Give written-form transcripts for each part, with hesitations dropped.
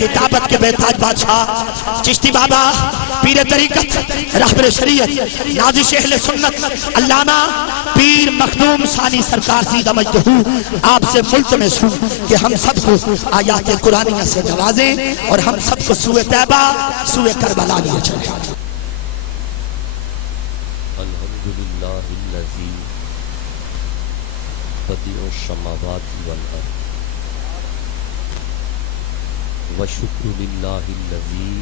خطابت کے بیتاج بادشاہ چشتی بابا پیر طریقت رہبر شریعت نازش اہل سنت علامہ پیر مخدوم ثانی سرکار زیدہ مجدہو آپ سے ملتمس ہوں کہ ہم سب کو آیات قرآنیہ سے نوازیں اور ہم سب کو سوئے طیبہ سوئے کربلا لیا چلیں. الحمدللہ الذی بدیع السماوات والارض وشکر للہ الذی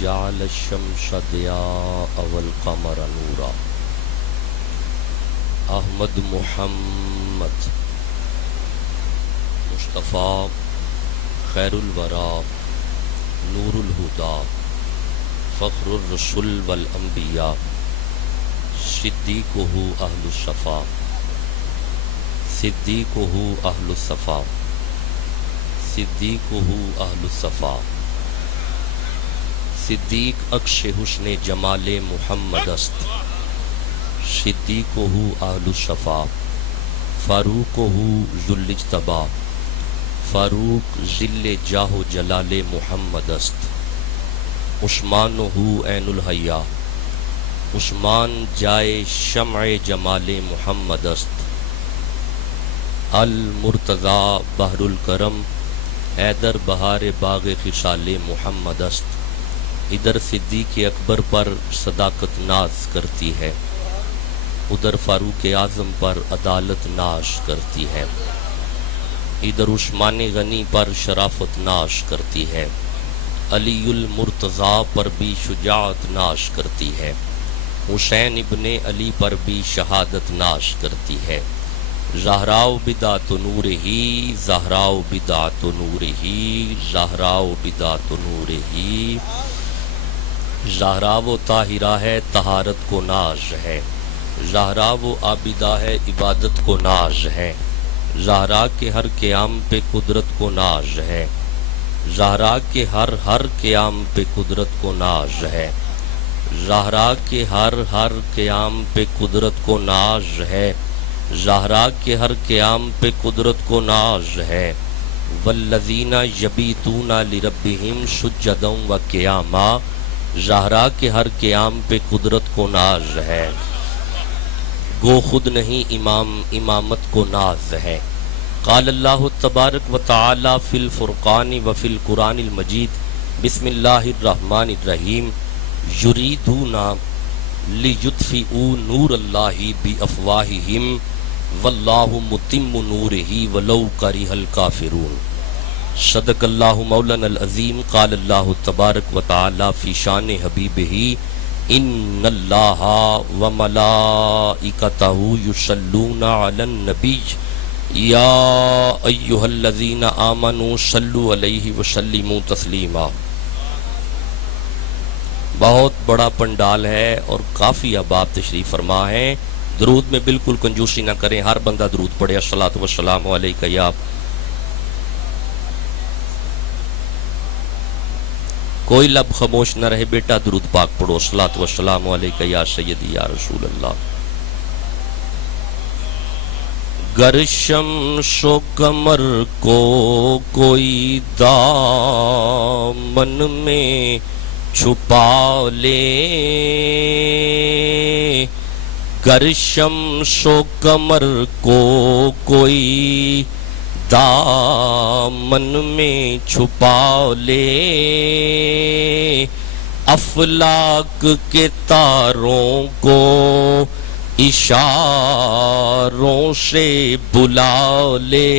جعل الشمس ضیاء والقمر نورا. احمد محمد مصطفیٰ خیر الورا نور الہدا فخر الرسل والانبیاء صدیقہ اہل الصفا صدیقہ اہل الصفا صدیقہ اہل الصفا صدیق اکش حسن جمال محمد است صدیقہ اہل الصفا فاروقہ ذو الاجتبا فاروق ذل جاہ و جلال محمد است. عثمانہ عین الحیا عثمان جائے شمع جمال محمد است. المرتضی بحر الکرم حیدر بہار باغ خصال محمد است. ادھر صدیق اکبر پر صداقت ناز کرتی ہے ادھر فاروق اعظم پر عدالت ناز کرتی ہے. ادھر عثمان غنی پر شرافت ناز کرتی ہے علی المرتضی پر بھی شجاعت ناز کرتی ہے. حسین ابن علی پر بھی شہادت ناز کرتی ہے. زہراء بدعت نور ہی زہراء بدعت نور ہی زہراء بدعت نور ہی. زہرا و طاہرہ ہے طہارت کو ناز ہے زہرا و عابدہ ہے عبادت کو ناز ہے. زہرا کے ہر قیام پہ قدرت کو ناز ہے زہرا کے ہر قیام پہ قدرت کو ناز ہے. زہرا کے ہر قیام پہ قدرت کو ناز ہے زہرا کے ہر قیام پہ قدرت کو ناز ہے. والذین یبیتون لربہم سجدا و قیاما زہرا کے ہر قیام پہ قدرت کو ناز ہے. گو خود نہیں امام امامت کو ناز ہے. قال اللہ تبارک و تعالی فی الفرقان و فی القرآن المجید بسم اللہ الرحمن الرحیم یریدون لیطفئوا نور اللہ بافواہہم واللہ متم نورہ ولو کرہ الکافرون. صدق اللہ مولانا العظیم. قال اللہ تبارک و تعالی فی شان حبیبہ ان اللہ و ملائکتہ یصلون علی النبی یا ایہا الذین آمنوا صلوا علیہ وسلموا تسلیما. بہت بڑا پنڈال ہے اور کافی احباب تشریف فرما ہے. درود میں بالکل کنجوسی نہ کریں ہر بندہ درود پڑھے. الصلاۃ والسلام علیکہ یا کوئی لب خاموش نہ رہے بیٹا درود پاک پڑھو. الصلاۃ والسلام علیکہ یا سیدی یا رسول اللہ. گر شمس و قمر کو کوئی دامن میں چھپا لے گر شمس و قمر کو کوئی دامن میں چھپا لے افلاک کے تاروں کو اشاروں سے بلا لے.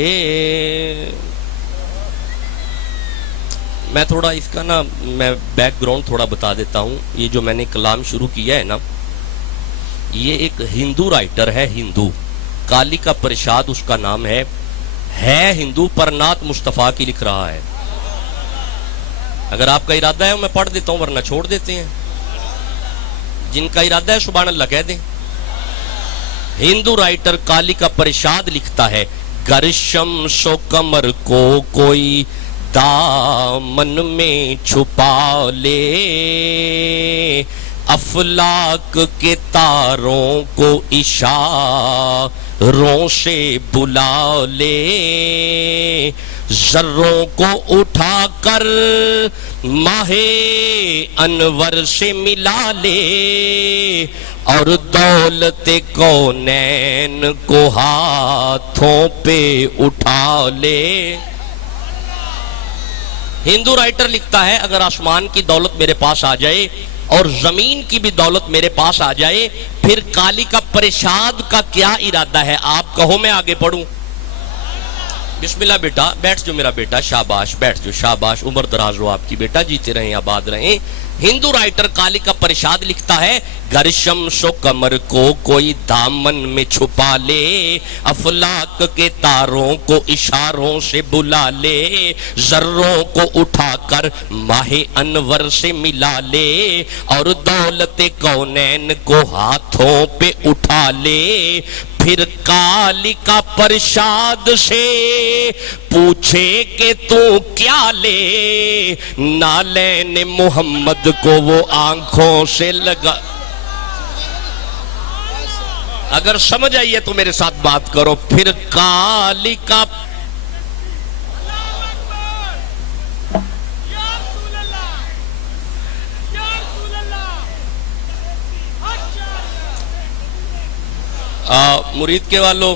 میں تھوڑا اس کا میں بیک گراؤنڈ تھوڑا بتا دیتا ہوں. یہ جو میں نے کلام شروع کیا ہے یہ ایک ہندو رائٹر ہے. ہندو کالی کا پرشاد اس کا نام ہے ہندو پر نعت مصطفیٰ کی لکھ رہا ہے. اگر آپ کا ارادہ ہے میں پڑھ دیتا ہوں ورنہ چھوڑ دیتے ہیں. جن کا ارادہ ہے سبحان اللہ کہہ دیں. ہندو رائٹر کالی کا پرشاد لکھتا ہے گر شمس و قمر کو کوئی دامن میں چھپا لے افلاک کے تاروں کو اشاروں سے بلا لے ذروں کو اٹھا کر ماہ انور سے ملا لے اور دولت کونین کو ہاتھوں پہ اٹھا لے۔ ہندو رائٹر لکھتا ہے اگر آسمان کی دولت میرے پاس آ جائے اور زمین کی بھی دولت میرے پاس آ جائے پھر کالی کا پرشاد کا کیا ارادہ ہے؟ آپ کہو میں آگے پڑھوں؟ بسم اللہ بیٹا، بیٹھ جو میرا بیٹا، شاباش، بیٹھ جو، شاباش، عمر دراز ہو آپ کی بیٹا، جیتے رہیں، آباد رہیں۔ ہندو رائٹر کالی کا پرشاد لکھتا ہے گر شمس و قمر کو کوئی دامن میں چھپا لے، افلاک کے تاروں کو اشاروں سے بلا لے، ذروں کو اٹھا کر ماہ انور سے ملا لے اور دولت کونین کو ہاتھوں پہ اٹھا لے، پھر کالی کا پرشاد سے پوچھے کہ تو کیا لے، نالین محمد کو وہ آنکھوں سے لگا۔ اگر سمجھ آئیے تو میرے ساتھ بات کرو۔ پھر کالی کا مرید کے والوں،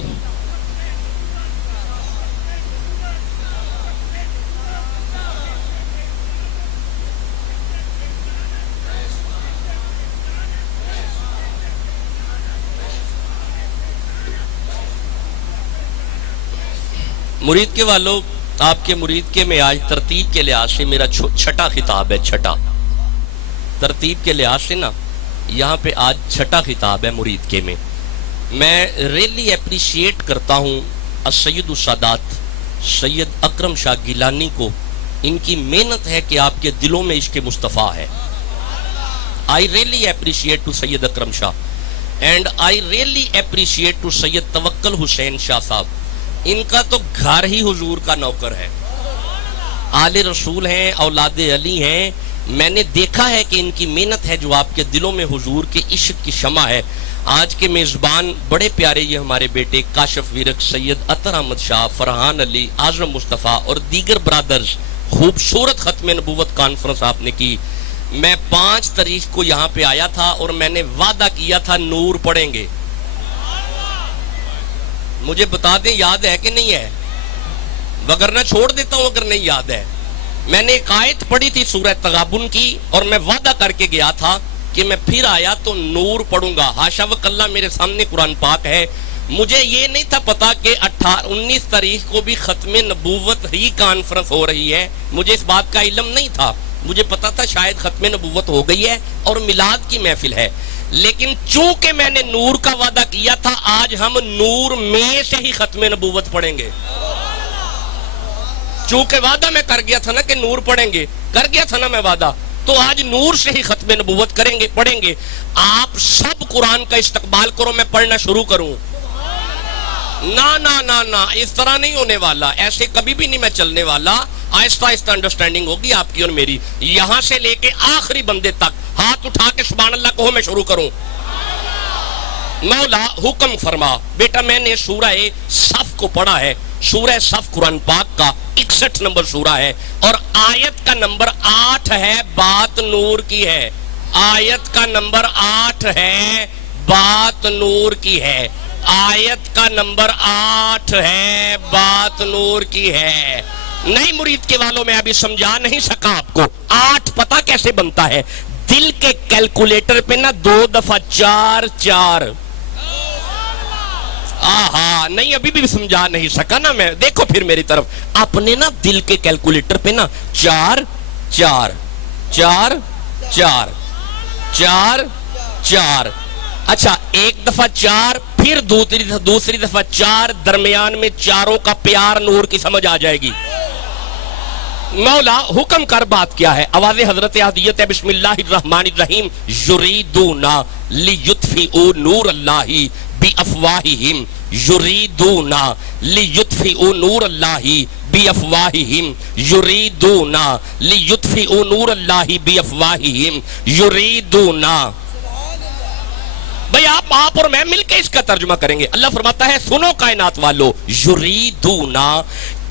مرید کے والوں، آپ کے مرید کے میں آج ترتیب کے لحاظ سے میرا چھٹا خطاب ہے، چھٹا ترتیب کے لحاظ سے نا یہاں پہ آج چھٹا خطاب ہے مرید کے میں۔ میں ریلی اپریشیٹ کرتا ہوں السید السادات سید اکرم شاہ گیلانی کو، ان کی محنت ہے کہ آپ کے دلوں میں عشق مصطفیٰ ہے۔ I really appreciate to Syed Akram Shah and I really appreciate to سید توکل حسین شاہ صاحب، ان کا تو گھر ہی حضور کا نوکر ہے، آل رسول ہیں، اولاد علی ہیں۔ میں نے دیکھا ہے کہ ان کی محنت ہے جو آپ کے دلوں میں حضور کے عشق کی شمع ہے۔ آج کے میزبان بڑے پیارے یہ ہمارے بیٹے کاشف ویرک سید عطر احمد شاہ، فرحان علی، اعظم مصطفیٰ اور دیگر برادرز، خوبصورت ختم نبوت کانفرنس آپ نے کی۔ میں 5 تاریخ کو یہاں پہ آیا تھا اور میں نے وعدہ کیا تھا نور پڑھیں گے۔ مجھے بتا دیں یاد ہے کہ نہیں ہے، وگرنہ چھوڑ دیتا ہوں اگر نہیں یاد ہے۔ میں نے ایک آیت پڑھی تھی سورہ تغابن کی اور میں وعدہ کر کے گیا تھا کہ میں پھر آیا تو نور پڑھوں گا۔ حاشا وکلا میرے سامنے قرآن پاک ہے۔ مجھے یہ نہیں تھا پتا کہ 19 تاریخ کو بھی ختم نبوت ہی کانفرنس ہو رہی ہے، مجھے اس بات کا علم نہیں تھا۔ مجھے پتا تھا شاید ختم نبوت ہو گئی ہے اور میلاد کی محفل ہے، لیکن چونکہ میں نے نور کا وعدہ کیا تھا آج ہم نور میں سے ہی ختم نبوت پڑھیں گے۔ چونکہ وعدہ میں کر گیا تھا نا کہ نور پڑھیں گے، کر گیا تھا نا میں وعدہ، تو آج نور سے ہی ختم نبوت کریں گے، پڑھیں گے۔ آپ سب قرآن کا استقبال کرو، میں پڑھنا شروع کروں۔ نا نا نا نا، اس طرح نہیں ہونے والا، ایسے کبھی بھی نہیں میں چلنے والا۔ آہستہ آہستہ انڈرسٹینڈنگ ہوگی آپ کی اور میری۔ یہاں سے لے کے آخری بندے تک ہاتھ اٹھا کے سبحان اللہ کہو، میں شروع کروں۔ مولا حکم فرما۔ بیٹا میں نے سورہ صف کو پڑھا ہے، سورہ صف قرآن پاک کا 61 نمبر سورہ ہے اور آیت کا نمبر 8 ہے، بات نور کی ہے۔ آیت کا نمبر 8 ہے، بات نور کی ہے۔ آیت کا نمبر 8 ہے، بات نور کی ہے۔ نہیں مرید کے والوں، میں ابھی سمجھا نہیں سکا آپ کو۔ 8 پتہ کیسے بنتا ہے؟ دل کے کیلکولیٹر پہ نا 2 دفعہ 4 4۔ آہا، نہیں ابھی بھی سمجھا نہیں سکا نا میں۔ دیکھو پھر میری طرف، اپنے نا دل کے کیلکولیٹر پہ نا 4 4 4 4 4 4۔ اچھا ایک دفعہ 4، پھر دوسری دفعہ 4، درمیان میں چاروں کا پیار نور کی سمجھ آ جائے گی۔ مولا حکم کر، بات کیا ہے؟ آواز حضرت احدیت ہے، بسم اللہ الرحمن الرحیم۔ یریدون لیطفئوا نور اللہ بافواہہم، یریدون لیطفئوا نور اللہ بافواہہم، یریدون لیطفئوا نور اللہ بافواہہم، یریدون۔ بھئی آپ اور میں مل کے اس کا ترجمہ کریں گے۔ اللہ فرماتا ہے سنو کائنات والو، یریدون،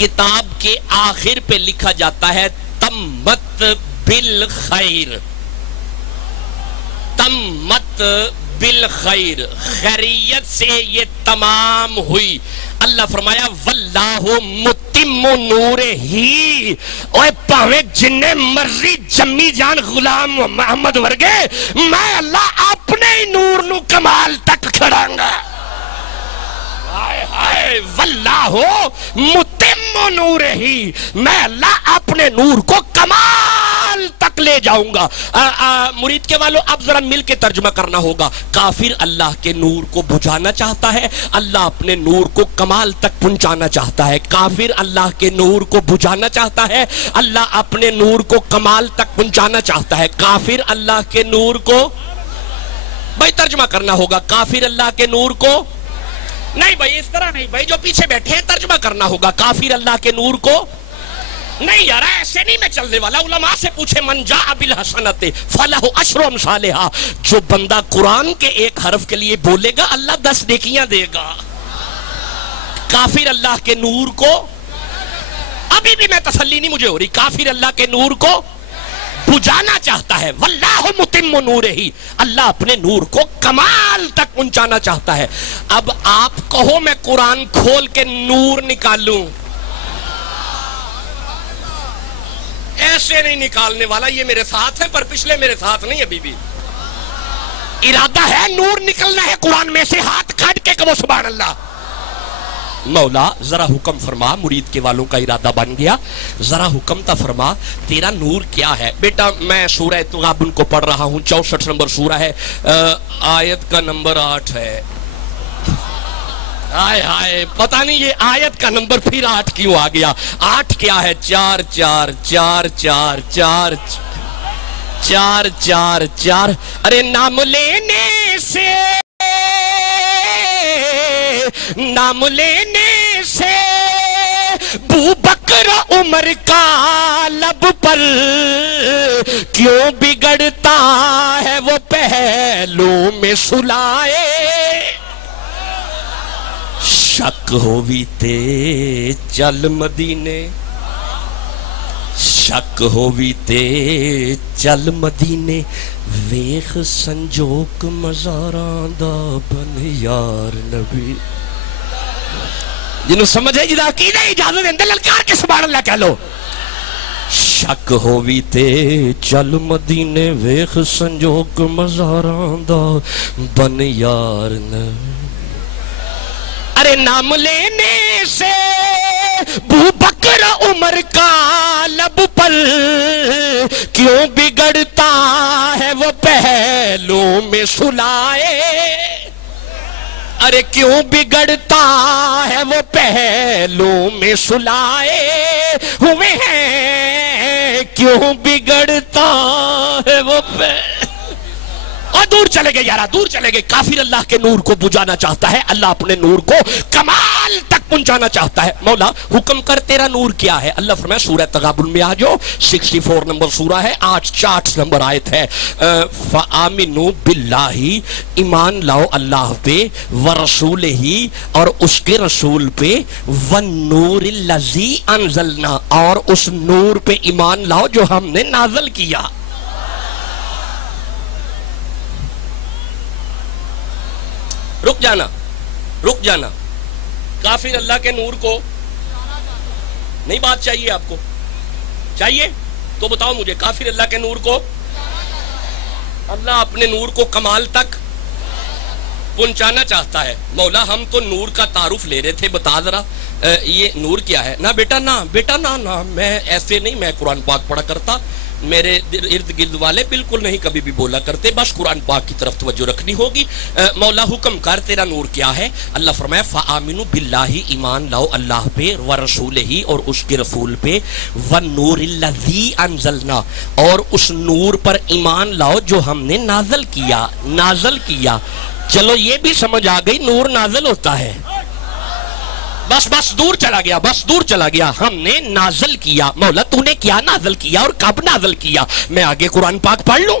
کتاب کے آخر پہ لکھا جاتا ہے تمت بالخیر، تمت بالخیر، خیریت سے یہ تمام ہوئی۔ اللہ فرمایا واللہ متم نورہ، اوے پاویں جننے مرضی جمی جان غلام محمد ورگے، میں اللہ اپنے ہی نور نو کمال تک کھڑاں گا۔ واللہ متم نورہ، میں اللہ اپنے نور کو کمال تک لے جاؤں گا۔ مرید کے والوں اب ذرا مل کے ترجمہ کرنا ہوگا۔ کافر اللہ کے نور کو بجھانا چاہتا ہے، اللہ اپنے نور کو کمال تک پہنچانا چاہتا ہے۔ کافر اللہ کے نور کو بجھانا چاہتا ہے، اللہ اپنے نور کو کمال تک پہنچانا چاہتا ہے۔ کافر اللہ کے نور کو، بھائی ترجمہ کرنا ہوگا، کافر اللہ کے نور کو نہیں بھائی اس طرح نہیں بھائی، جو پیچھے بیٹھے ہیں ترجمہ کرنا ہوگا، کافر اللہ کے نور کو نہیں یار ایسے نہیں میں چلنے والا۔ علماء سے پوچھے من جاء بالحسنۃ فلہ عشر امثالھا، جو بندہ قرآن کے ایک حرف کے لیے بولے گا اللہ 10 نیکیاں دے گا۔ کافر اللہ کے نور کو، ابھی بھی میں تسلی نہیں مجھے ہو رہی، کافر اللہ کے نور کو بجھانا چاہتا ہے۔ واللہ متم نورہ، اللہ اپنے نور کو کمال تک پہنچانا چاہتا ہے۔ اب آپ کہو میں قرآن کھول کے نور نکالوں، ایسے نہیں نکالنے والا، یہ میرے ساتھ ہے پر پچھلے میرے ساتھ نہیں، ابھی بھی ارادہ ہے نور نکلنا ہے قرآن میں سے، ہاتھ کھڑ کے کہو سبحان اللہ۔ مولا ذرا حکم فرما، مرید کے والوں کا ارادہ بن گیا، ذرا حکم تا فرما تیرا نور کیا ہے؟ بیٹا میں سورہ تغابن کو پڑھ رہا ہوں، 64 نمبر سورہ ہے، آیت کا نمبر 8 ہے۔ آئے آئے پتہ نہیں یہ آیت کا نمبر پھر 8 کیوں آ گیا؟ 8 کیا ہے؟ 4 4 4 4 4 4 4 4۔ ارے نام لینے سے، نام لینے سے بو بکر عمر کا لب پر کیوں بگڑتا ہے وہ پہلو میں سلائے، شک ہووی تے چل مدینے، شک ہووی تے چل مدینے، ویخ سنجوک مزاراں دا بن یار نبی۔ جنہوں سمجھ ہے جدا عقیدہ اجازت اندر للکار کے سبحان اللہ کہہ لو۔ شک ہووی تے چل مدینے، ویخ سنجوک مزاراں دا بن یار نبی۔ ارے نام لینے سے بو بکر عمر کا لب پر کیوں بگڑتا ہے وہ پہلو میں سلائے، ارے کیوں بگڑتا ہے وہ پہلو میں سلائے ہوئے ہیں، کیوں بگڑتا ہے وہ پہلو۔ اور دور چلے گئے یارا، دور چلے گئے۔ کافر اللہ کے نور کو بجھانا چاہتا ہے، اللہ اپنے نور کو کمال تک پہنچانا چاہتا ہے۔ مولا حکم کر تیرا نور کیا ہے؟ اللہ فرمایا سورہ تغابن میں آ جاؤ، 64 نمبر سورہ ہے، 8 نمبر آیت ہے، فآمنوا باللہ، ایمان لاؤ اللہ پہ، ورسولہ اور اس کے رسول پہ، والنور الذی انزلنا اور اس نور پہ ایمان لاؤ جو ہم نے نازل کیا۔ رک جانا، رک جانا، کافر اللہ کے نور کو نہیں بات چاہیے آپ کو؟ چاہیے تو بتاؤ مجھے، کافر اللہ کے نور کو اللہ اپنے نور کو کمال تک پہنچانا چاہتا ہے۔ مولا ہم تو نور کا تعارف لے رہے تھے، بتا ذرا یہ نور کیا ہے؟ نہ بیٹا نہ، بیٹا نہ، میں ایسے نہیں، میں قرآن پاک پڑھا کرتا، میرے ارد گرد والے بالکل نہیں کبھی بھی بولا کرتے، بس قرآن پاک کی طرف توجہ رکھنی ہوگی۔ مولا حکم کر تیرا نور کیا ہے؟ اللہ فرمایا فآمنوا باللہ، ایمان لاؤ اللہ پہ، ورسولہ اور اس کے رسول پہ، والنور الذی انزلنا اور اس نور پر ایمان لاؤ جو ہم نے نازل کیا، نازل کیا۔ چلو یہ بھی سمجھ آ گئی نور نازل ہوتا ہے، بس دور چلا گیا، بس دور چلا گیا، ہم نے نازل کیا۔ مولا تو نے کیا نازل کیا اور کب نازل کیا؟ میں آگے قرآن پاک پڑھ لوں؟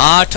8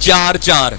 4